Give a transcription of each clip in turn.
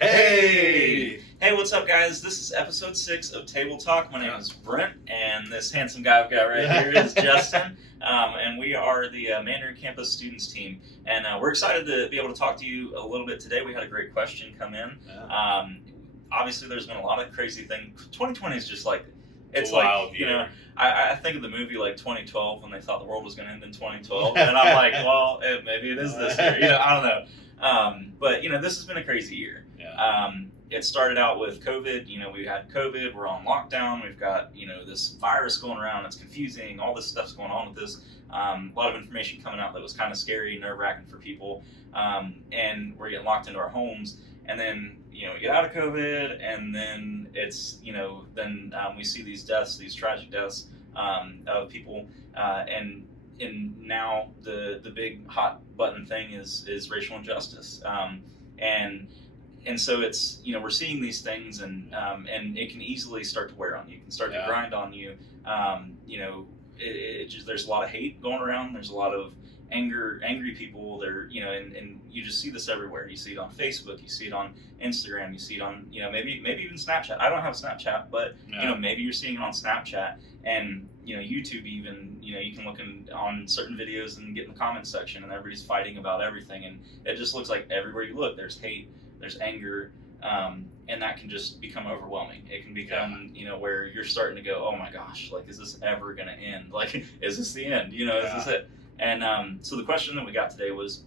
Hey! Hey, what's up, guys? This is episode 6 of Table Talk. My name is Brent, and this handsome guy I've got right here is Justin. And we are the Mandarin Campus Students team. And we're excited to be able to talk to you a little bit today. We had a great question come in. Obviously, there's been a lot of crazy things. 2020 is just like, it's like, you know, I think of the movie like 2012 when they thought the world was going to end in 2012. And I'm like, well, maybe it is this year. I don't know. But, this has been a crazy year. Yeah. It started out with COVID. We had COVID. We're on lockdown. We've got, this virus going around. It's confusing. All this stuff's going on with this. A lot of information coming out that was kind of scary, nerve-wracking for people. And we're getting locked into our homes. And then, we get out of COVID, and then it's, then we see these deaths, these tragic deaths of people. And now the big hot button thing is racial injustice. And so it's, we're seeing these things, and it can easily start to wear on you. It can start to grind on you. There's a lot of hate going around. There's a lot of angry people. And you just see this everywhere. You see it on Facebook. You see it on Instagram. You see it on, maybe even Snapchat. I don't have Snapchat, but maybe you're seeing it on Snapchat, and YouTube even. You can look on certain videos and get in the comments section, and everybody's fighting about everything, and it just looks like everywhere you look, there's hate. There's anger, and that can just become overwhelming. It can become, where you're starting to go, oh my gosh, like, is this ever going to end? Like, is this the end? Is this it? And so the question that we got today was,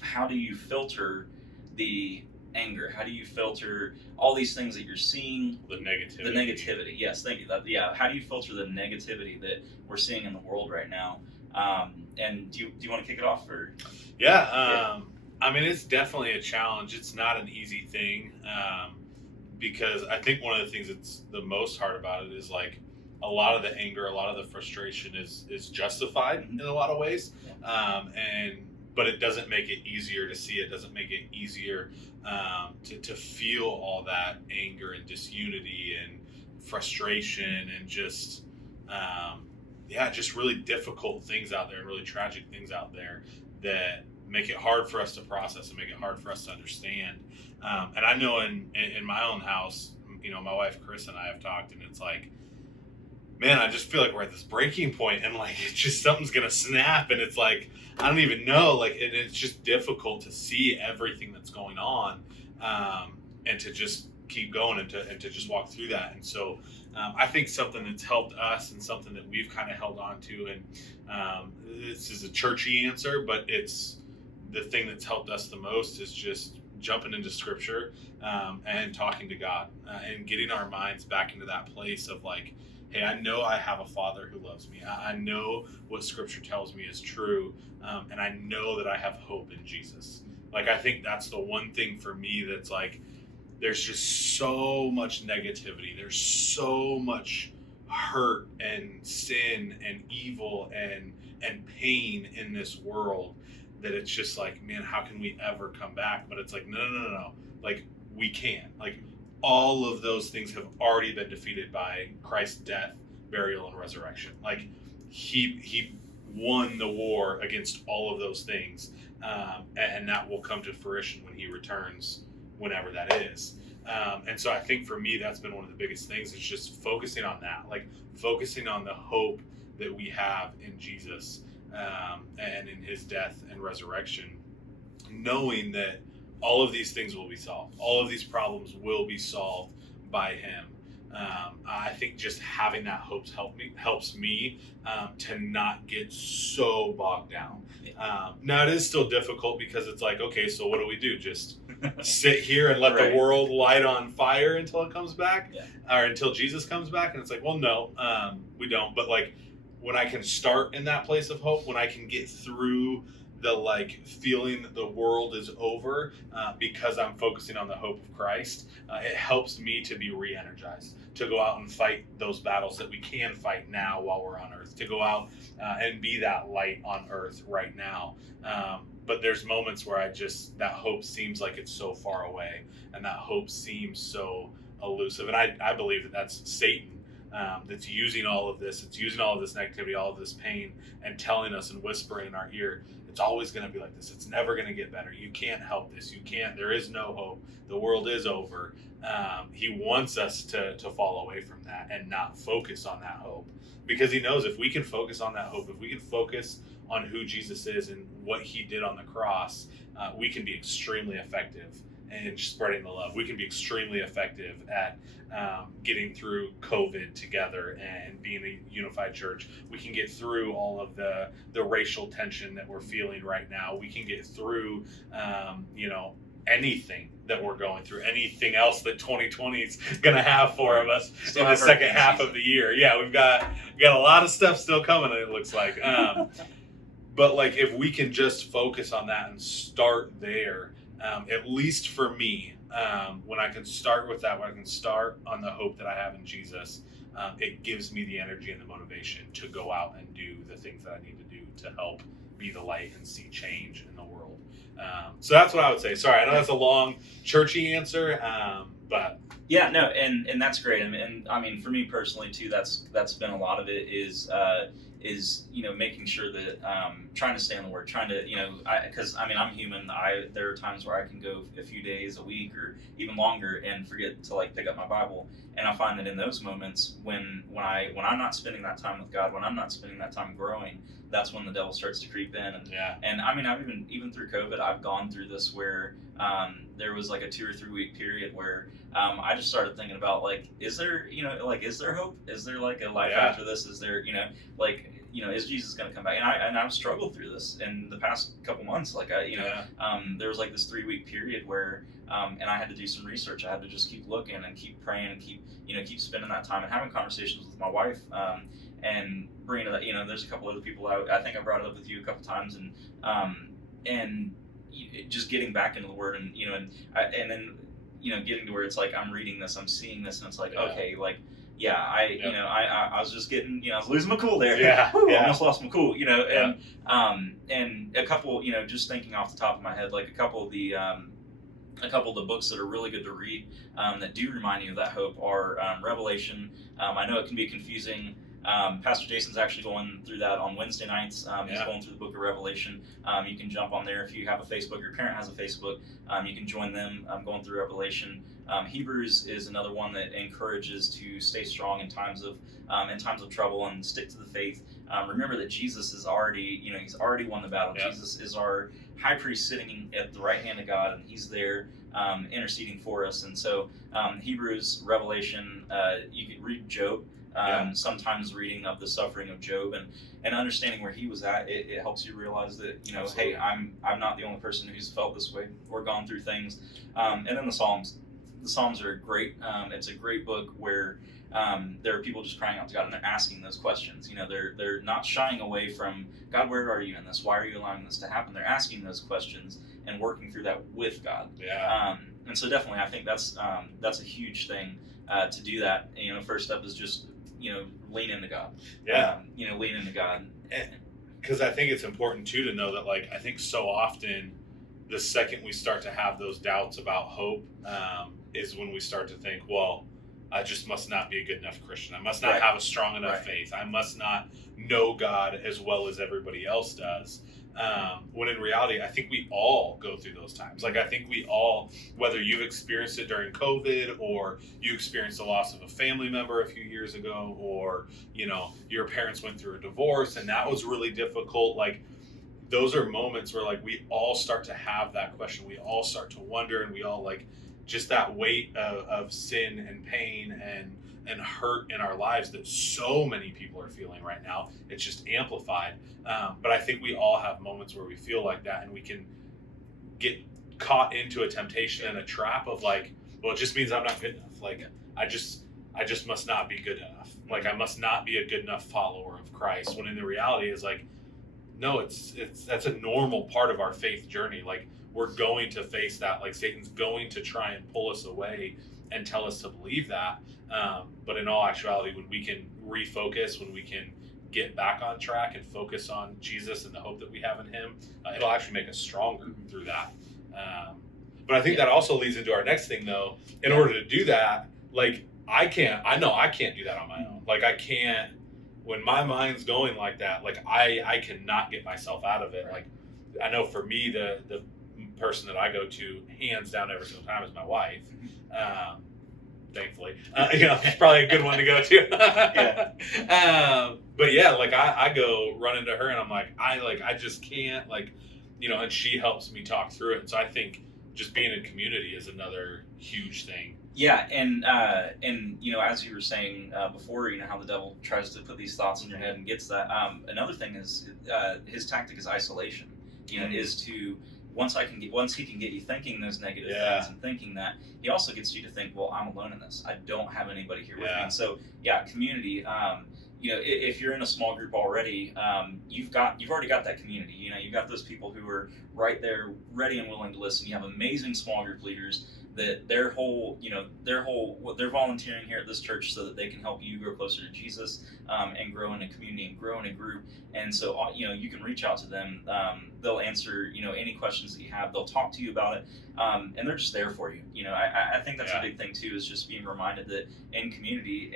how do you filter the anger? How do you filter all these things that you're seeing? The negativity. The negativity, yes, thank you. How do you filter the negativity that we're seeing in the world right now? And do you want to kick it off? Or? Yeah. I mean, it's definitely a challenge. It's not an easy thing, because I think one of the things that's the most hard about it is like a lot of the anger, a lot of the frustration is justified in a lot of ways, but it doesn't make it easier to see. It doesn't make it easier to feel all that anger and disunity and frustration and just just really difficult things out there and really tragic things out there that make it hard for us to process and make it hard for us to understand. And I know in my own house, my wife Chris and I have talked, and it's like, man, I just feel like we're at this breaking point, and like it's just something's gonna snap, and it's like I don't even know, like, and it's just difficult to see everything that's going on, and to just keep going and to just walk through that. And so I think something that's helped us and something that we've kind of held on to, and this is a churchy answer, but it's the thing that's helped us the most is just jumping into scripture and talking to God and getting our minds back into that place of like, hey, I know I have a Father who loves me. I know what scripture tells me is true, and I know that I have hope in Jesus. Like, I think that's the one thing for me that's like, there's just so much negativity. There's so much hurt and sin and evil and pain in this world that it's just like, man, how can we ever come back? But it's like, no. Like, we can. Like, all of those things have already been defeated by Christ's death, burial, and resurrection. Like, he won the war against all of those things, and that will come to fruition when he returns, whenever that is. And so I think for me, that's been one of the biggest things, is just focusing on that, like focusing on the hope that we have in Jesus, and in his death and resurrection, knowing that all of these things will be solved. All of these problems will be solved by him. I think just having that hope helps me to not get so bogged down. Now, it is still difficult because it's like, okay, so what do we do? Just sit here and let the world light on fire until it comes back? Or until Jesus comes back? And it's like, well, no, we don't. But like, when I can start in that place of hope, when I can get through the like feeling that the world is over, because I'm focusing on the hope of Christ, it helps me to be re-energized, to go out and fight those battles that we can fight now while we're on earth, to go out and be that light on earth right now. But there's moments where that hope seems like it's so far away, and that hope seems so elusive. And I believe that that's Satan that's using all of this. It's using all of this negativity, all of this pain, and telling us and whispering in our ear, it's always going to be like this. It's never going to get better. You can't help this. You can't. There is no hope. The world is over. He wants us to fall away from that and not focus on that hope, because he knows if we can focus on that hope, if we can focus on who Jesus is and what he did on the cross, we can be extremely effective in spreading the love. We can be extremely effective at getting through COVID together and being a unified church. We can get through all of the racial tension that we're feeling right now. We can get through, anything that we're going through, anything else that 2020 is going to have for us in the second half of the year. Yeah, we've got a lot of stuff still coming, it looks like. But like, if we can just focus on that and start there, at least for me, when I can start with that, when I can start on the hope that I have in Jesus, it gives me the energy and the motivation to go out and do the things that I need to do to help be the light and see change in the world. So that's what I would say. Sorry, I know that's a long, churchy answer, but yeah, no, and that's great. And I mean, for me personally too, that's been a lot of it is making sure that trying to stay on the word, trying to because I'm human. There are times where I can go a few days, a week, or even longer and forget to like pick up my Bible. And I find that in those moments when I'm not spending that time with God, when I'm not spending that time growing, that's when the devil starts to creep in. And I mean, I've even through COVID, I've gone through this where there was like a 2 or 3 week period where I just started thinking about like, is there hope? Is there like a life after this? Is there is Jesus going to come back? And I've struggled through this in the past couple months. Like there was like this 3 week period where and I had to do some research. I had to just keep looking and keep praying and keep spending that time and having conversations with my wife. And bringing it up, there's a couple other people. I think I brought it up with you a couple times, and just getting back into the Word, and then getting to where it's like I'm reading this, I'm seeing this, and it's like okay, like I was just getting, I was losing my cool there. Almost lost my cool, and a couple, just thinking off the top of my head, like a couple of the books that are really good to read that do remind you of that hope are Revelation. I know it can be confusing. Pastor Jason's actually going through that on Wednesday nights. He's going through the book of Revelation. You can jump on there if you have a Facebook, your parent has a Facebook. You can join them going through Revelation. Hebrews is another one that encourages to stay strong in times of trouble and stick to the faith. Remember that Jesus is already, he's already won the battle. Jesus is our high priest sitting at the right hand of God, and he's there interceding for us. And so Hebrews, Revelation, you can read Job. Sometimes reading of the suffering of Job and understanding where he was at, it helps you realize that Absolutely. Hey, I'm not the only person who's felt this way or gone through things. And then the Psalms are great. It's a great book where there are people just crying out to God and they're asking those questions. They're not shying away from God. Where are you in this? Why are you allowing this to happen? They're asking those questions and working through that with God. And so definitely, I think that's a huge thing to do that. First step is just lean into God. Lean into God. Because I think it's important too to know that, like, I think so often the second we start to have those doubts about hope is when we start to think, well, I just must not be a good enough Christian. I must not have a strong enough faith. I must not know God as well as everybody else does. When in reality, I think we all go through those times. Like, I think we all, whether you've experienced it during COVID or you experienced the loss of a family member a few years ago, or, your parents went through a divorce and that was really difficult. Like, those are moments where, like, we all start to have that question. We all start to wonder, and we all, like, just that weight of sin and pain and hurt in our lives that so many people are feeling right now. It's just amplified. But I think we all have moments where we feel like that, and we can get caught into a temptation and a trap of like, well, it just means I'm not good enough. Like, I just must not be good enough. Like, I must not be a good enough follower of Christ. When in the reality is like, no, it's that's a normal part of our faith journey. Like, we're going to face that. Like, Satan's going to try and pull us away and tell us to believe that. But in all actuality, when we can refocus, when we can get back on track and focus on Jesus and the hope that we have in him, it'll actually make us stronger through that. But I think that also leads into our next thing, though. In order to do that, like, I can't do that on my own. Like I can't, when my mind's going like that, like I cannot get myself out of it. Right. Like I know for me, the person that I go to hands down every single time is my wife. Thankfully, it's probably a good one to go to. But yeah, like I go run into her and I'm like, I just can't, like, and she helps me talk through it. And so I think just being in community is another huge thing. Yeah, and as you were saying before, how the devil tries to put these thoughts in your head and gets that. Another thing is his tactic is isolation. Is to once he can get you thinking those negative things and thinking that, he also gets you to think, well, I'm alone in this. I don't have anybody here with me. And so community. If you're in a small group already, you've already got that community. You've got those people who are right there, ready and willing to listen. You have amazing small group leaders that they're volunteering here at this church so that they can help you grow closer to Jesus and grow in a community and grow in a group. And so you can reach out to them. They'll answer any questions that you have. They'll talk to you about it, and they're just there for you. I think that's a big thing too, is just being reminded that in community,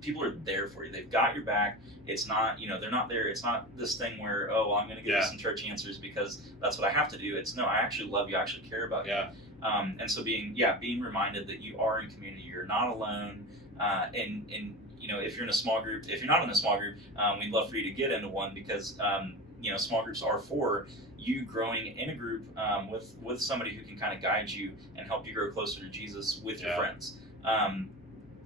people are there for you. They've got your back. It's not, they're not there. It's not this thing where, I'm going to give you some church answers because that's what I have to do. It's no, I actually love you. I actually care about you. And so being reminded that you are in community. You're not alone. And if you're in a small group, if you're not in a small group, we'd love for you to get into one because, small groups are for you growing in a group with somebody who can kind of guide you and help you grow closer to Jesus with your friends.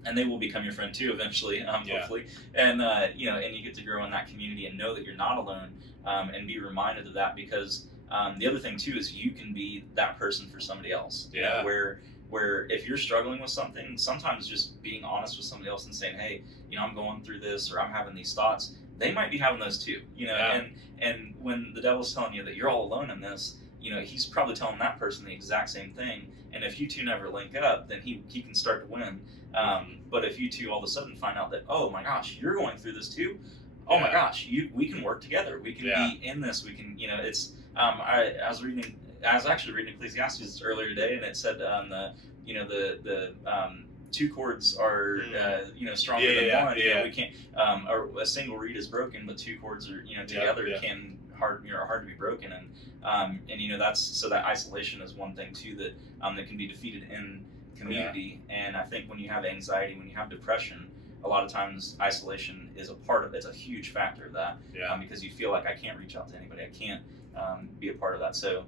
And they will become your friend too eventually, hopefully. And and you get to grow in that community and know that you're not alone, and be reminded of that because the other thing too is you can be that person for somebody else. Where if you're struggling with something, sometimes just being honest with somebody else and saying, hey, I'm going through this or I'm having these thoughts, they might be having those too. And when the devil's telling you that you're all alone in this, he's probably telling that person the exact same thing. And if you two never link up, then he can start to win. But if you two all of a sudden find out that, oh my gosh, you're going through this too. Oh my gosh, we can work together. We can be in this. We can, it's. I was actually reading Ecclesiastes earlier today, and it said the two cords are stronger than one. We can't. Or a single reed is broken, but two cords are together can hard to be broken. And that's so that isolation is one thing too that can be defeated in community. And I think when you have anxiety, when you have depression, a lot of times isolation is a part of it. It's a huge factor of that because you feel like I can't reach out to anybody. I can't be a part of that. So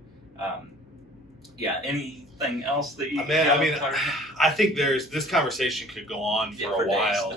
anything else that you I think this conversation could go on for a while.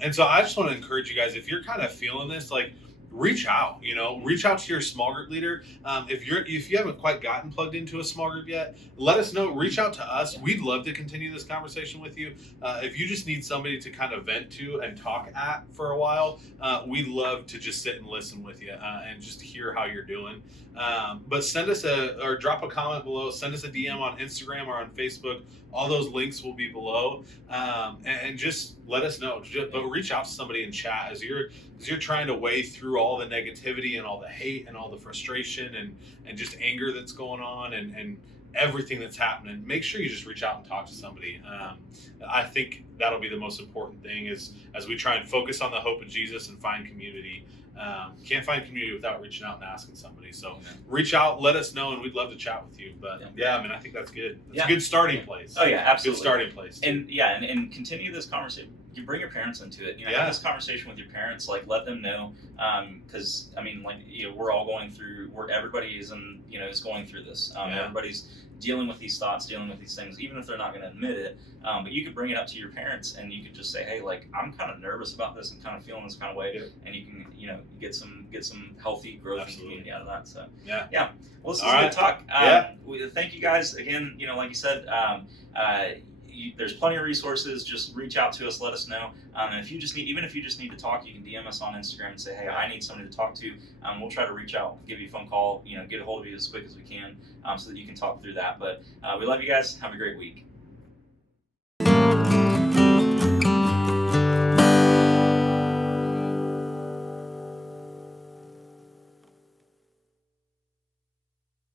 And so I just want to encourage you guys, if you're kind of feeling this, like, reach out to your small group leader. If you haven't quite gotten plugged into a small group yet, let us know. Reach out to us. We'd love to continue this conversation with you. If you just need somebody to kind of vent to and talk at for a while, we'd love to just sit and listen with you and just hear how you're doing. But send us or drop a comment below. Send us a DM on Instagram or on Facebook. All those links will be below, and just let us know. But reach out to somebody in chat as you're trying to weigh through all the negativity and all the hate and all the frustration and just anger that's going on and everything that's happening. Make sure you just reach out and talk to somebody. I think that'll be the most important thing is as we try and focus on the hope of Jesus and find community. Can't find community without reaching out and asking somebody. So reach out, let us know, and we'd love to chat with you. But I think that's good. It's a good starting place. Oh yeah, absolutely. Good starting place. And and continue this conversation. You bring your parents into it. Have this conversation with your parents. Like, let them know, because we're all going through. Everybody is is going through this. Everybody's dealing with these thoughts, dealing with these things, even if they're not going to admit it. But you could bring it up to your parents, and you could just say, "Hey, like, I'm kind of nervous about this, and kind of feeling this kind of way," and you can, get some healthy growth and community out of that. So well, this is a good talk. Thank you guys again. Like you said, there's plenty of resources. Just reach out to us, let us know. And if you just need to talk, you can DM us on Instagram and say, "Hey, I need somebody to talk to." We'll try to reach out, give you a phone call, get a hold of you as quick as we can, so that you can talk through that. But we love you guys. Have a great week.